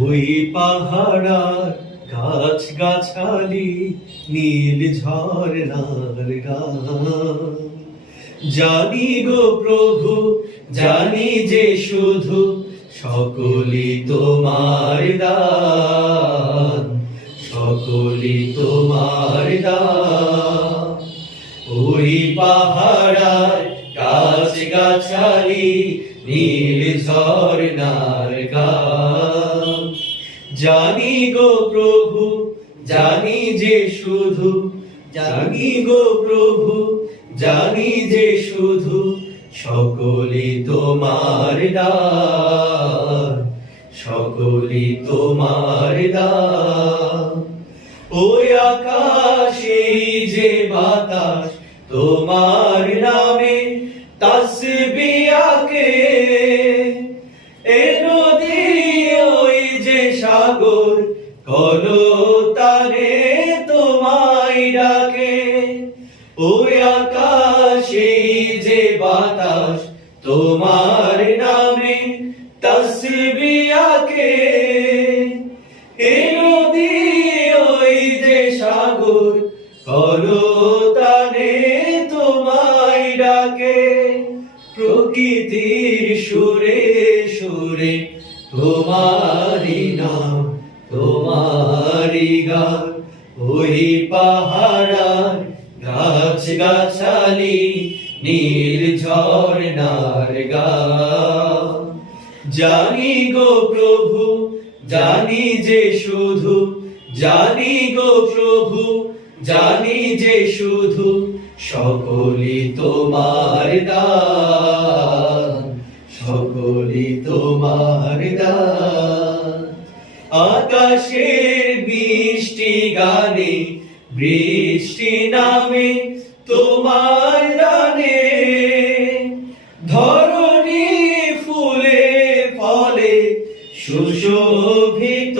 ওই পাহাড়ার গাছ গাছালি নীল ঝর্ণার গান। জানি গো প্রভু, জানি যে শুধু সকলি তোমার দান সকলি তোমার দান। ওই পাহাড়ার গাছ গাছালি নীল ঝর্ণার গান। জানি গো প্রভু, জানি যে শুধু, জানি গো প্রভু, জানি যে শুধু সকলি তোমার দান সকলি তোমার দান। ওই আকাশে যে বাতাস তোমার নামে তাসবিয়াকে কলো তারে তোমায় ডাকে, ওই আকাশে যে বাতাস তোমার নামে তসবিয়াকে এ নদী, ওই যে সাগর কলো তারে তোমায় ডাকে। প্রকৃতির সুরে সুরে তোমারি নাম। গান ওই পাহাড়ার গাছ গাছালি নীল ঝর্ণার গান জানি গো প্রভু, জানি যে শুধু, জানি গো প্রভু, জানি যে শুধু সকলি তোমার দান সকলি তোমার দান বৃষ্টি গানে বৃষ্টি নামে তোমার দানে ধরণী ফুলে ফলে সুশোভিত